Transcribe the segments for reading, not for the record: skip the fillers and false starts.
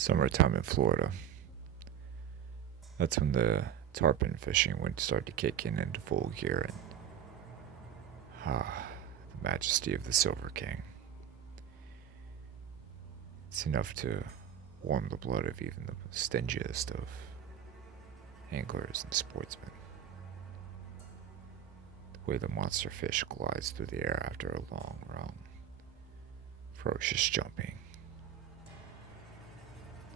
Summertime in Florida. That's when the tarpon fishing would start to kick in into full gear, and the majesty of the Silver King. It's enough to warm the blood of even the stingiest of anglers and sportsmen. The way the monster fish glides through the air after a long run, ferocious jumping,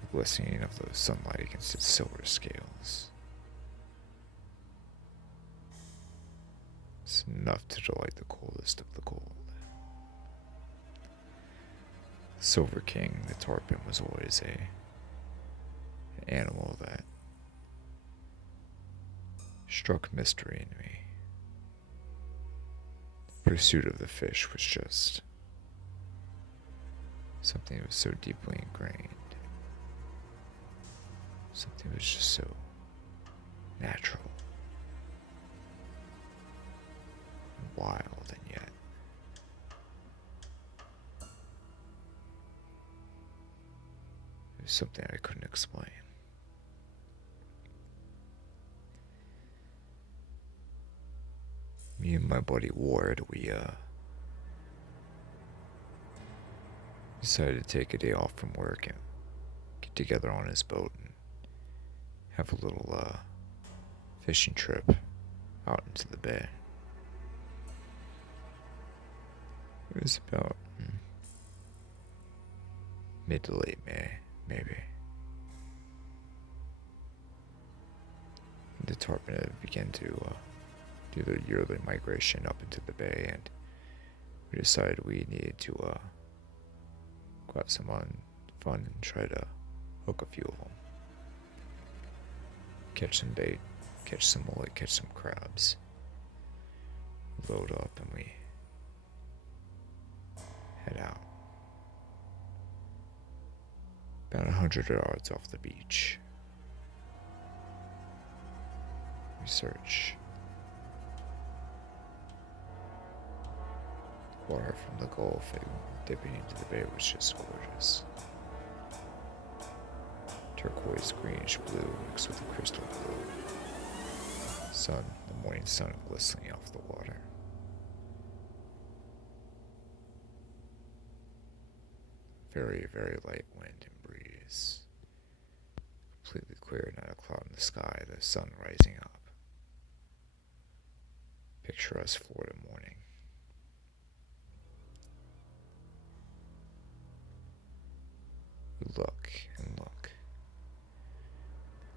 the glistening of the sunlight against its silver scales. It's enough to delight the coldest of the cold. The Silver King, the tarpon, was always an animal that struck mystery in me. The pursuit of the fish was just something that was so deeply ingrained. Something that was just so natural and wild, and yet it was something I couldn't explain. Me and my buddy Ward, we decided to take a day off from work and get together on his boat and have a little fishing trip out into the bay. It was about mid to late May, maybe. The tarpon had begun to do the yearly migration up into the bay, and we decided we needed to go have some fun and try to hook a few of them. Catch some bait, catch some mullet, catch some crabs. Load up and we head out. About 100 yards off the beach. We search. The water from the Gulf and dipping into the bay was just gorgeous. Turquoise greenish blue mixed with the crystal blue. The morning sun glistening off the water. Very, very light wind and breeze. Completely clear, not a cloud in the sky, the sun rising up. Picturesque Florida morning. We look and look.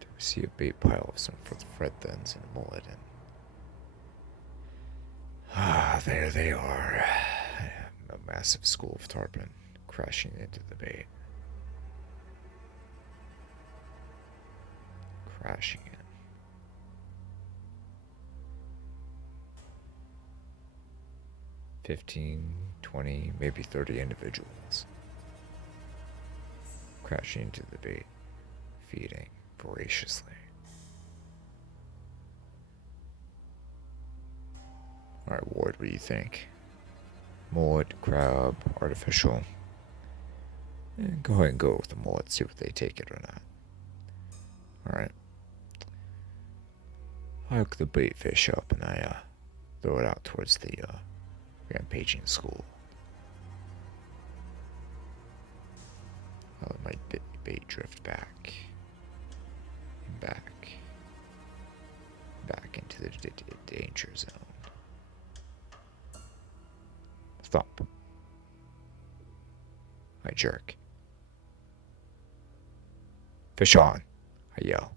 We see a bait pile of some fret thins and mullet, and there they are. A massive school of tarpon crashing into the bait. Crashing in. $15, $20, maybe 30 individuals crashing into the bait, feeding voraciously. Alright, Ward, what do you think? Mullet, crab, artificial? Go ahead and go with the mullet, see if they take it or not. Alright. I hook the bait fish up and I throw it out towards the rampaging school. I let my bait drift back. Back into the danger zone. Thump. I jerk. Fish on, I yell.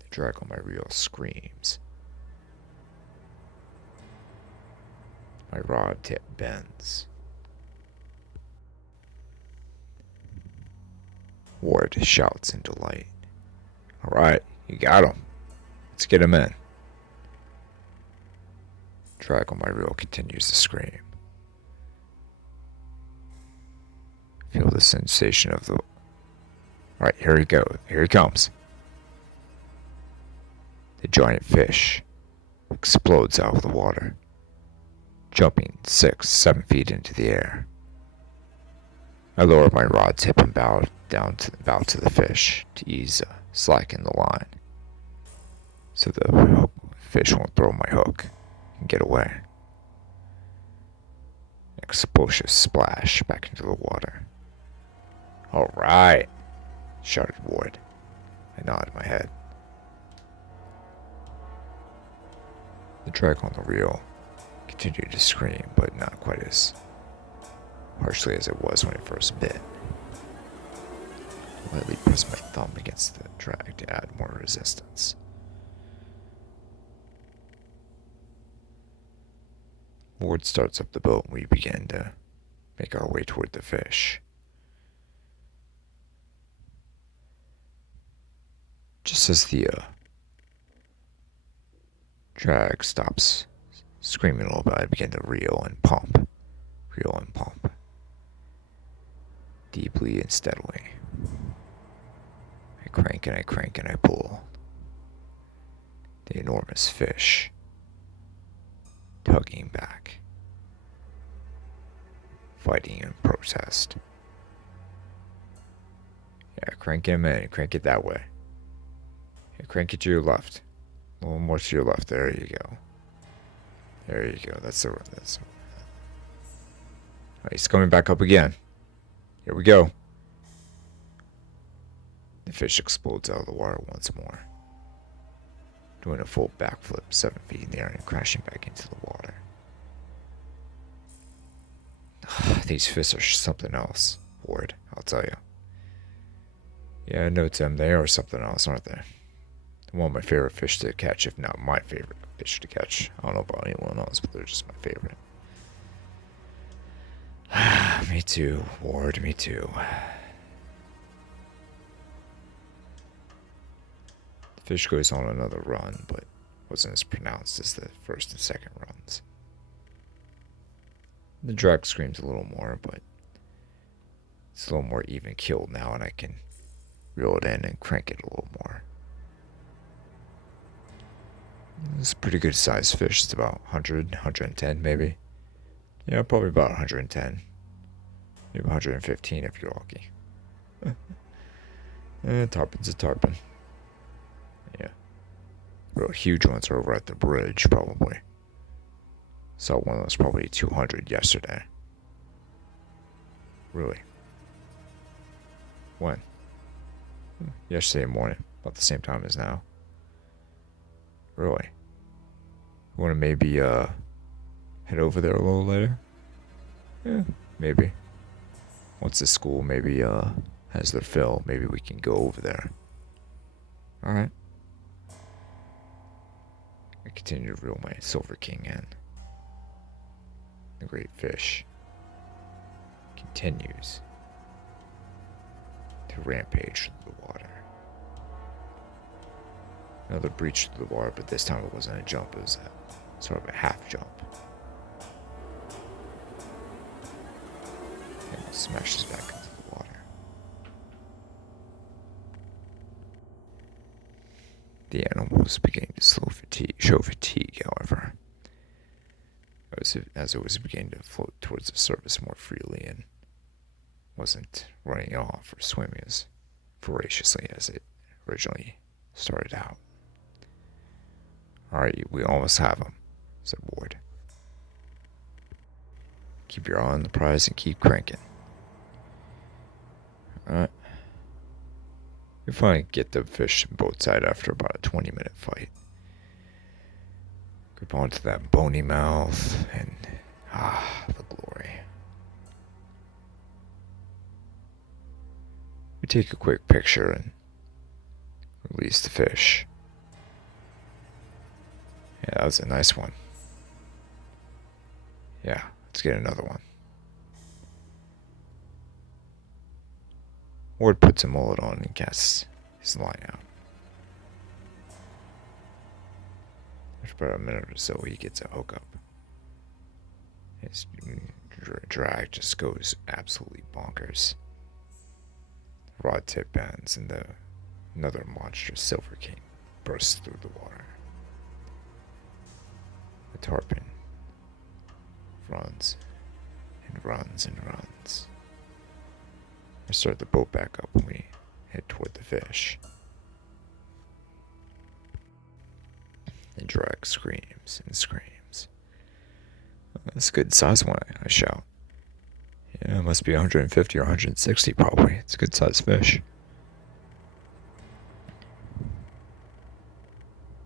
The drag on my reel screams. My rod tip bends. Ward shouts in delight. Alright, you got him. Let's get him in. Drag on my reel continues to scream. Feel the sensation of the... Alright, here he goes. Here he comes. The giant fish explodes out of the water, jumping 6-7 feet into the air. I lower my rod tip and bow to the fish to ease slacken the line, so the fish won't throw my hook and get away. An explosive splash back into the water. "All right," shouted Ward. I nodded my head. The drag on the reel continued to scream, but not quite as harshly as it was when it first bit. I lightly pressed my thumb against the drag to add more resistance. Ward starts up the boat and we begin to make our way toward the fish. Just as the drag stops screaming a little bit, I begin to reel and pump, deeply and steadily. I crank and I pull. The enormous fish tugging back, fighting in protest. Yeah, crank him in, crank it that way. Yeah, crank it to your left. A little more to your left. There you go. There you go. That's Alright, he's coming back up again. Here we go. The fish explodes out of the water once more, doing a full backflip 7 feet in the air and crashing back into the water. These fish are something else, Ward, I'll tell you. Yeah, no, Tim, they are something else, aren't they? One of my favorite fish to catch, if not my favorite fish to catch. I don't know about anyone else, but they're just my favorite. Me too, Ward, me too. The fish goes on another run, but wasn't as pronounced as the first and second runs. The drag screams a little more, but it's a little more even keeled now, and I can reel it in and crank it a little more. It's a pretty good sized fish. It's about 100, 110 maybe. Yeah, probably about 110. Maybe 115 if you're lucky. Tarpon's a tarpon. Yeah. Real huge ones are over at the bridge, probably. Saw one that was probably 200 yesterday. Really? When? Yesterday morning, about the same time as now. Really? You want to maybe head over there a little later? Yeah, maybe. Once the school maybe has their fill, maybe we can go over there. Alright. I continue to reel my Silver King in. The great fish continues to rampage through the water. Another breach through the water, but this time it wasn't a jump, it was sort of a half jump. And it smashes back into the water. The animal was beginning to show fatigue, however, as it was beginning to float towards the surface more freely and wasn't running off or swimming as voraciously as it originally started out. Alright, we almost have him, said Ward. Keep your eye on the prize and keep cranking. Alright. We finally get the fish boat side after about a 20-minute fight. Grip onto that bony mouth and the glory. We take a quick picture and release the fish. Yeah, that was a nice one. Yeah, let's get another one. Ward puts a mullet on and casts his line out. After about a minute or so, he gets a hook up. His drag just goes absolutely bonkers. The rod tip bends and another monstrous Silver King bursts through the water. The tarpon runs and runs and runs. I start the boat back up and we head toward the fish. And Drac screams and screams. That's a good size one, I shout. Yeah, it must be 150 or 160 probably. It's a good sized fish.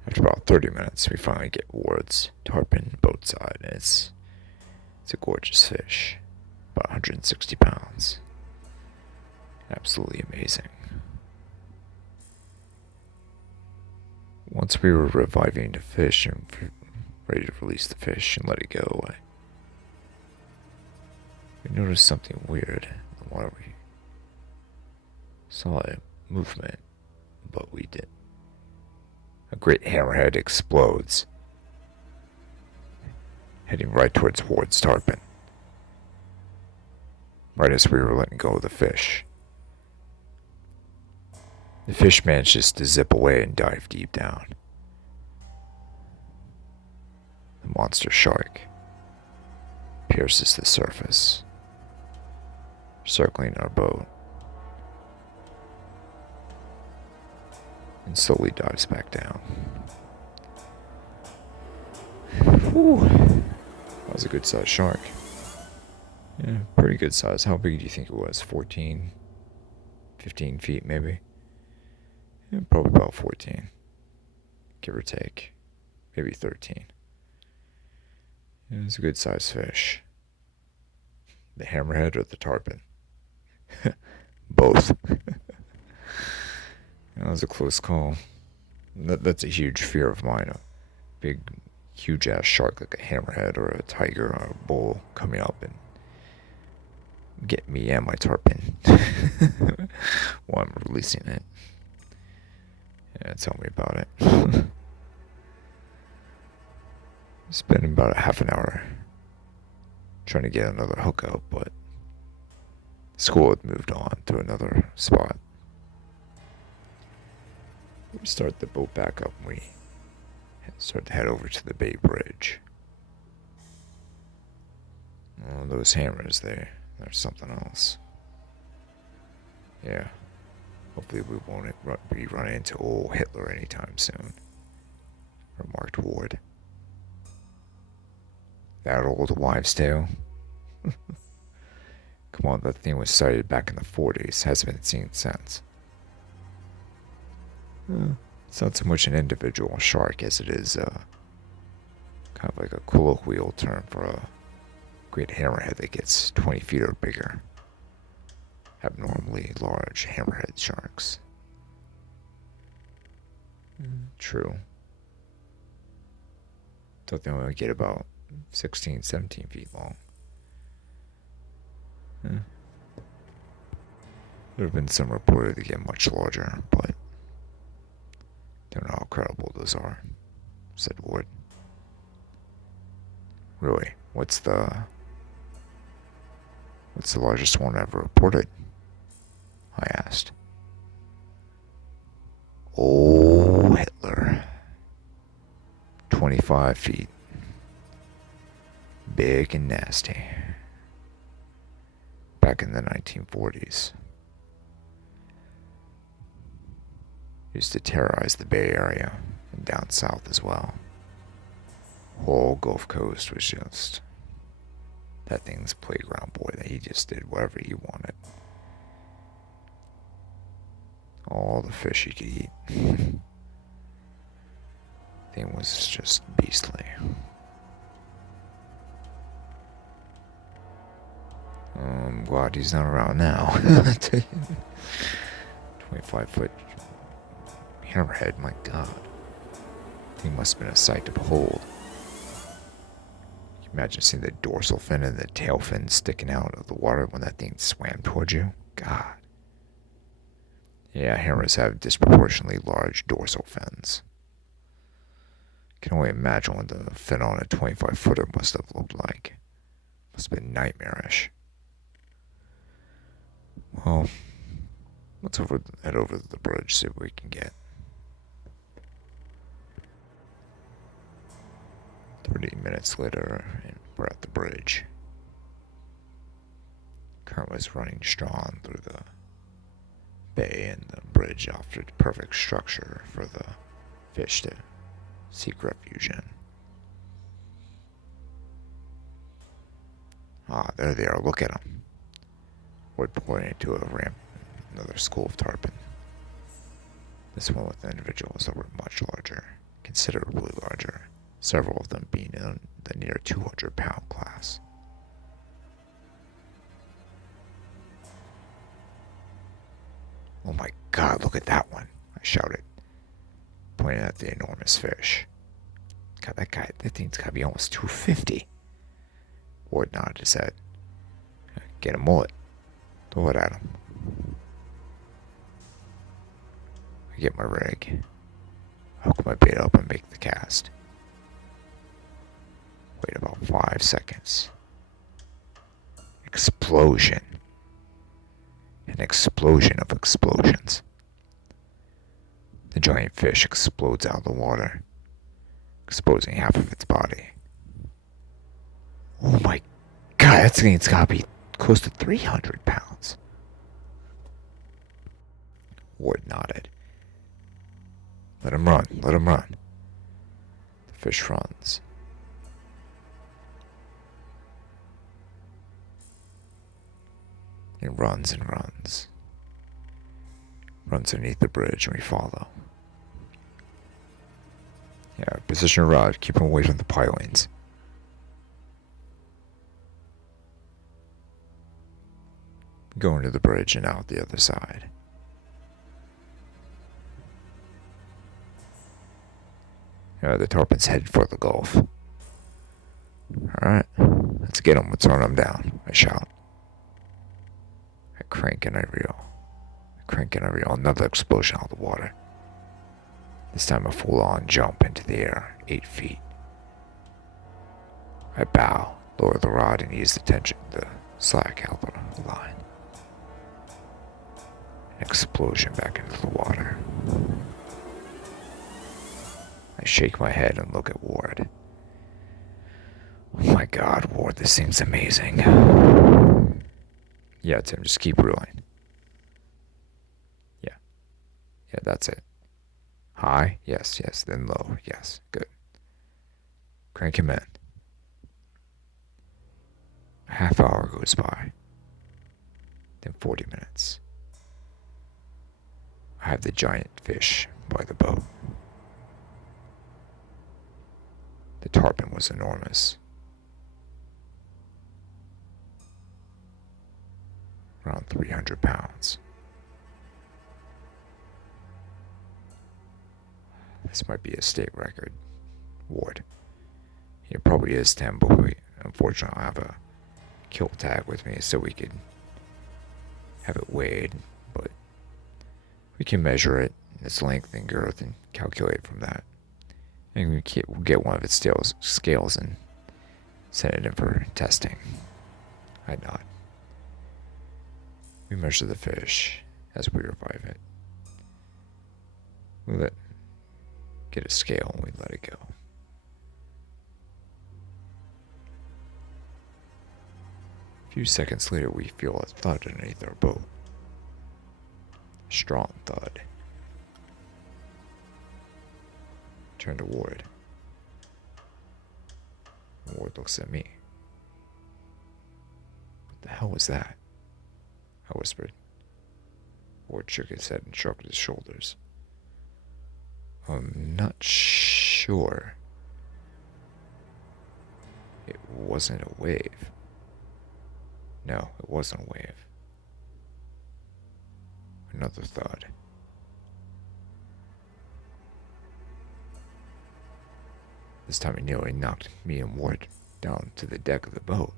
After about 30 minutes, we finally get Ward's tarpon boat side, and it's a gorgeous fish, about 160 pounds. Absolutely amazing. Once we were reviving the fish and ready to release the fish and let it go, we noticed something weird in the water. We saw a movement, but we didn't. A great hammerhead explodes, heading right towards Ward's tarpon, right as we were letting go of the fish. The fish manages to zip away and dive deep down. The monster shark pierces the surface, circling our boat, and slowly dives back down. Whew. That was a good sized shark. Yeah, pretty good size. How big do you think it was? 14, 15 feet maybe? Yeah, probably about 14, give or take. Maybe 13. It was a good sized fish. The hammerhead or the tarpon? Both. That was a close call. That's a huge fear of mine. A big, huge ass shark like a hammerhead or a tiger or a bull coming up and get me and my tarpon while I'm releasing it. Yeah, tell me about it. Spent about a half an hour trying to get another hookup, but school had moved on to another spot. We start the boat back up and we start to head over to the Bay Bridge. Oh, those hammers there, they're something else. Yeah, hopefully we won't be running into old Hitler anytime soon, remarked Ward. That old wives' tale? Come on, that thing was sighted back in the 40s, hasn't been seen since. It's not so much an individual shark as it is kind of like a colloquial term for a great hammerhead that gets 20 feet or bigger. Abnormally large hammerhead sharks. True. Thought they only get about 16, 17 feet long. There have been some reported to get much larger, but don't know how credible those are, said Ward. Really? What's the largest one ever reported? I asked. Oh, Hitler. 25 feet. Big and nasty. Back in the 1940s. Used to terrorize the Bay Area and down south as well. Whole Gulf Coast was just that thing's playground, boy. That he just did whatever he wanted. All the fish he could eat. Thing was just beastly. I'm glad he's not around now. 25-foot hammerhead, my god. He must have been a sight to behold. Can you imagine seeing the dorsal fin and the tail fin sticking out of the water when that thing swam towards you? God. Yeah, hammers have disproportionately large dorsal fins. Can only imagine what the fin on a 25-footer must have looked like. Must have been nightmarish. Well, let's head over to the bridge, see what we can get. 30 minutes later, and we're at the bridge. Current was running strong through the bay, and the bridge offered perfect structure for the fish to seek refuge in. Ah, there they are. Look at them. Ward pointed to a ramp, another school of tarpon. This one with individuals that were much larger, considerably larger, several of them being in the near 200-pound class. Oh my God, look at that one, I shouted, pointing at the enormous fish. God, that thing's gotta be almost 250. Ward nodded his head. Get a mullet. Throw it at him. I get my rig, hook my bait up and make the cast. Wait about 5 seconds. Explosion. An explosion of explosions. The giant fish explodes out of the water, exposing half of its body. Oh my God, that thing's gotta be close to 300 pounds. Ward nodded. Let him run, let him run. The fish runs. It runs and runs. Runs underneath the bridge and we follow. Yeah, position your rod, keep him away from the pilings. Going to the bridge and out the other side. Yeah, the tarpon's headed for the Gulf. Alright, let's get him, let's run him down, I shout. I crank and I reel. Another explosion out of the water. This time a full-on jump into the air, 8 feet. I bow, lower the rod, and ease the slack out the line. An explosion back into the water. I shake my head and look at Ward. Oh my God, Ward, this seems amazing. Yeah, Tim, just keep reeling. Yeah, that's it. High? Yes. Then low? Yes. Good. Crank him in. A half hour goes by. Then 40 minutes. I have the giant fish by the boat. The tarpon was enormous. Around 300 pounds. This might be a state record, Ward. It probably is, Tim, but unfortunately I have a kill tag with me so we could have it weighed, but we can measure it, its length and girth, and calculate from that. And we'll get one of its scales and send it in for testing. I nod. We measure the fish as we revive it. We get a scale and we let it go. A few seconds later, we feel a thud underneath our boat. A strong thud. Turn to Ward. Ward looks at me. What the hell was that? I whispered. Ward shook his head and shrugged his shoulders. I'm not sure. It wasn't a wave. No, it wasn't a wave. Another thud. This time it nearly knocked me and Ward down to the deck of the boat.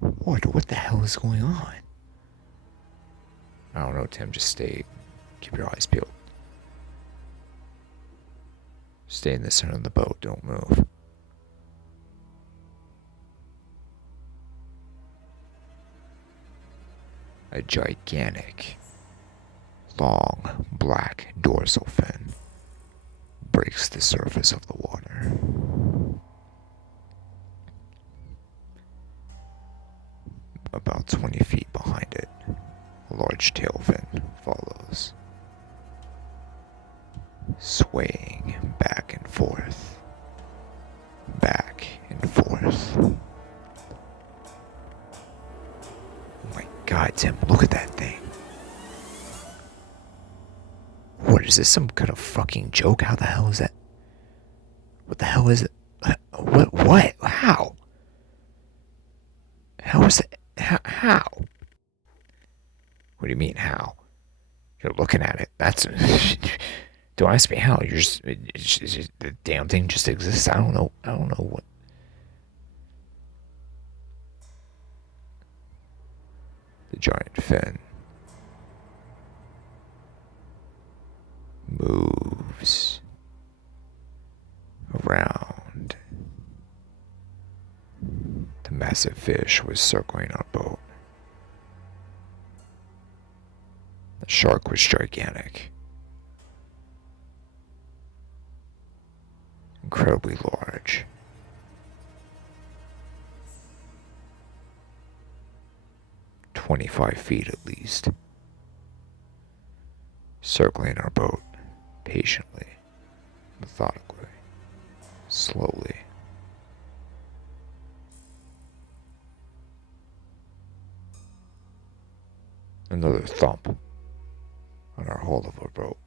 Ward, what the hell is going on? I don't know, Tim. Just stay. Keep your eyes peeled. Stay in the center of the boat. Don't move. A gigantic, long, black dorsal fin breaks the surface of the water. About 20 feet behind it, a large tail fin follows, swaying back and forth, back and forth. Oh my God, Tim, look at that thing. What is this, some kind of fucking joke? How the hell is that? What the hell is it? What? How? How is it? How? What do you mean, how? You're looking at it. That's... Don't ask me how. You're just... the damn thing just exists. I don't know what... The giant fin moves around. The massive fish was circling our boat. The shark was gigantic, incredibly large. "25 feet at least, circling our boat patiently, methodically, slowly. Another thump on our hull of our boat.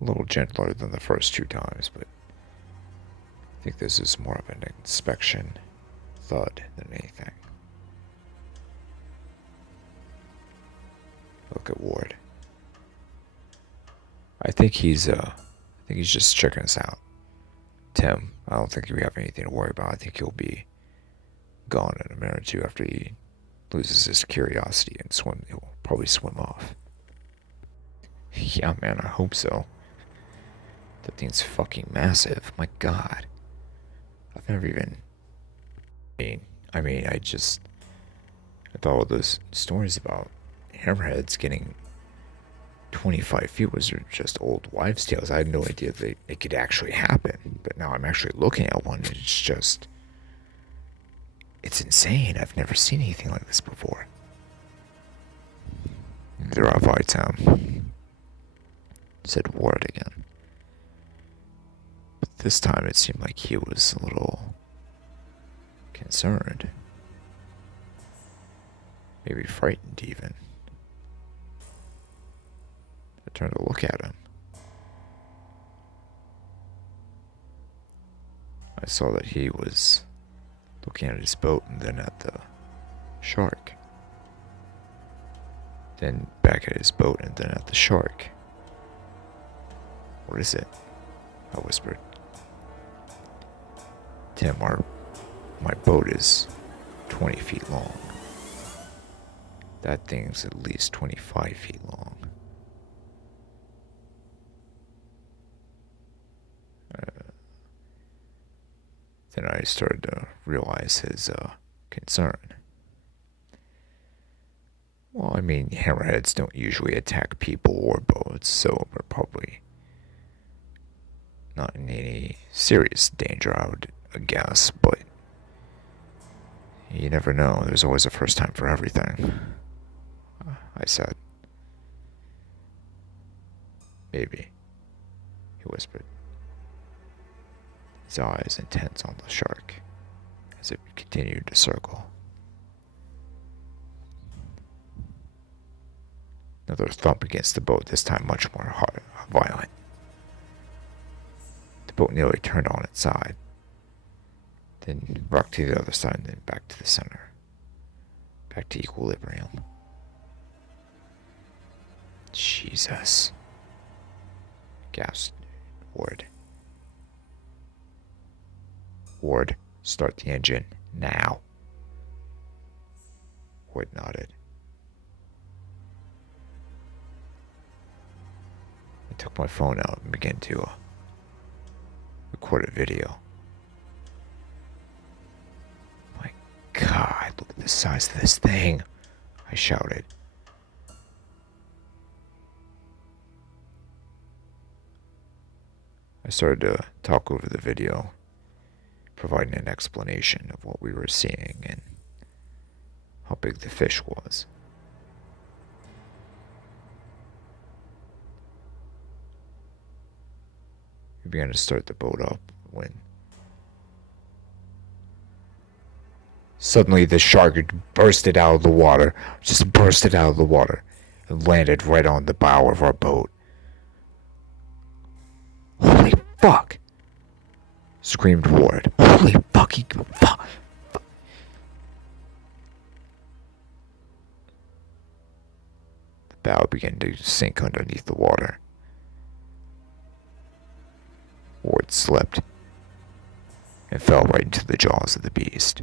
A little gentler than the first 2 times, but I think this is more of an inspection thud than anything. Look at Ward. I think he's just checking us out. Tim, I don't think we have anything to worry about. I think he'll be gone in a minute or two after he loses his curiosity and he'll probably swim off. Yeah, man, I hope so. That thing's fucking massive. My God. I've never even... I thought all those stories about hammerheads getting 25 feet was just old wives' tales. I had no idea that it could actually happen. But now I'm actually looking at one, and it's insane. I've never seen anything like this before. Neither have I, Tim, said Ward again. But this time it seemed like he was a little concerned. Maybe frightened even. I turned to look at him. I saw that he was looking at his boat and then at the shark. Then back at his boat and then at the shark. "What is it?" I whispered. "Tim, my boat is 20 feet long. That thing's at least 25 feet long." Then I started to realize his concern. Well, hammerheads don't usually attack people or boats, so we're probably not in any serious danger, I would guess, but you never know. There's always a first time for everything, I said. "Maybe," he whispered, his eyes intense on the shark as it continued to circle. Another thump against the boat, this time much more violent. The boat nearly turned on its side, then rocked to the other side, and then back to the center, back to equilibrium. "Jesus," gasped Ward. "Ward, start the engine now." Ward nodded. I took my phone out and began to record a video. "My God, look at the size of this thing," I shouted. I started to talk over the video, providing an explanation of what we were seeing, and how big the fish was. We began to start the boat up when suddenly the shark bursted out of the water, just bursted out of the water, and landed right on the bow of our boat. Holy fuck! Screamed Ward. Holy fucking fuck! The bow began to sink underneath the water. Ward slipped and fell right into the jaws of the beast.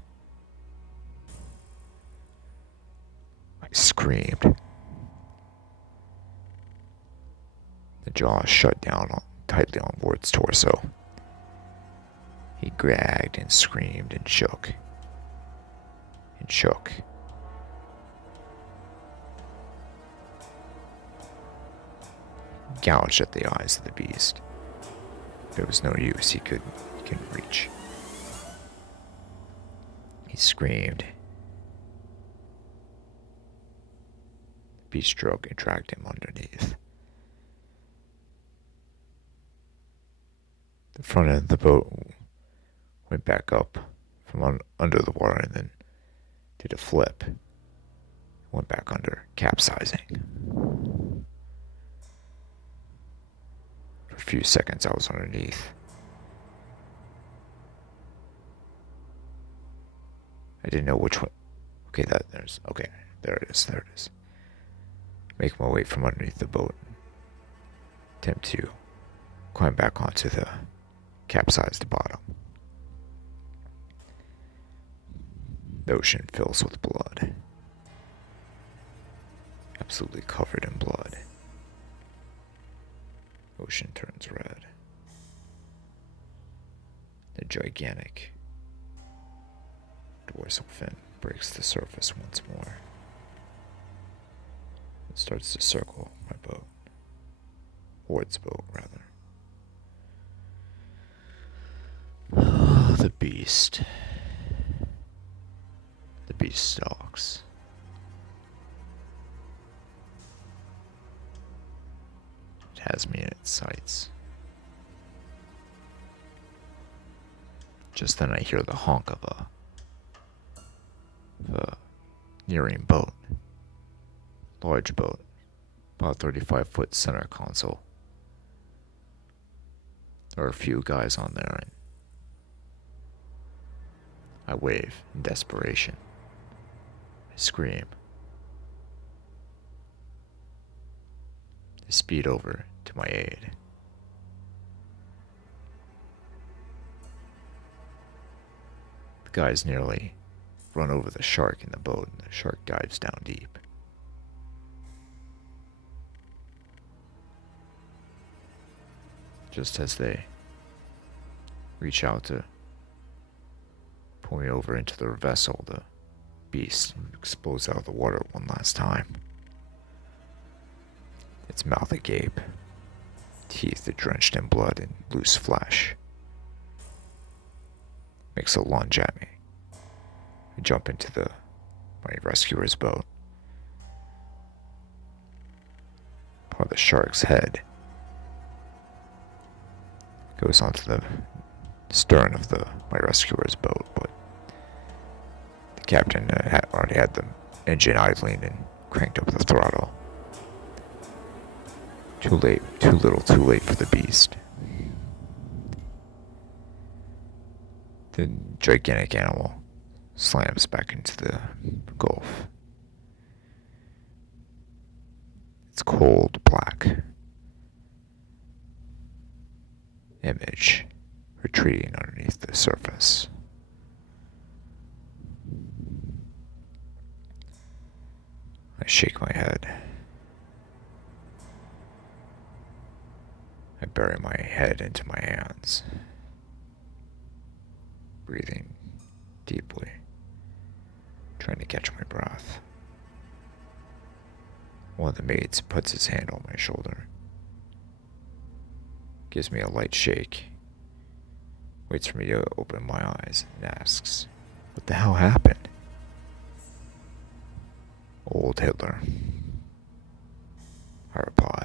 I screamed. The jaws shut down tightly on Ward's torso. He gagged and screamed and shook. And shook. Gouged at the eyes of the beast. There was no use, he couldn't reach. He screamed. The beast stroked and dragged him underneath. The front end of the boat went back up from under the water and then did a flip. Went back under, capsizing. For a few seconds I was underneath. I didn't know which way. Okay, there it is. Make my way from underneath the boat. Attempt to climb back onto the capsized bottom. The ocean fills with blood. Absolutely covered in blood. Ocean turns red. The gigantic dorsal fin breaks the surface once more. It starts to circle my boat. Ward's boat, rather. Oh, the beast. The beast stalks. It has me in its sights. Just then I hear the honk of a nearing boat. Large boat. About 35-foot center console. There are a few guys on there, and I wave in desperation. I scream. They speed over to my aid. The guys nearly run over the shark in the boat, and the shark dives down deep. Just as they reach out to pull me over into their vessel, the beast explodes out of the water one last time. Its mouth agape, teeth drenched in blood and loose flesh. Makes a lunge at me. I jump into my rescuer's boat. Part of the shark's head goes onto the stern of my rescuer's boat, but the captain already had the engine idling and cranked up the throttle. Too late, too little, too late for the beast. The gigantic animal slams back into the Gulf. Its cold black image retreating underneath the surface. I shake my head. I bury my head into my hands, breathing deeply, trying to catch my breath. One of the maids puts his hand on my shoulder, gives me a light shake, waits for me to open my eyes, and asks, "What the hell happened?" Old Hitler. I replied.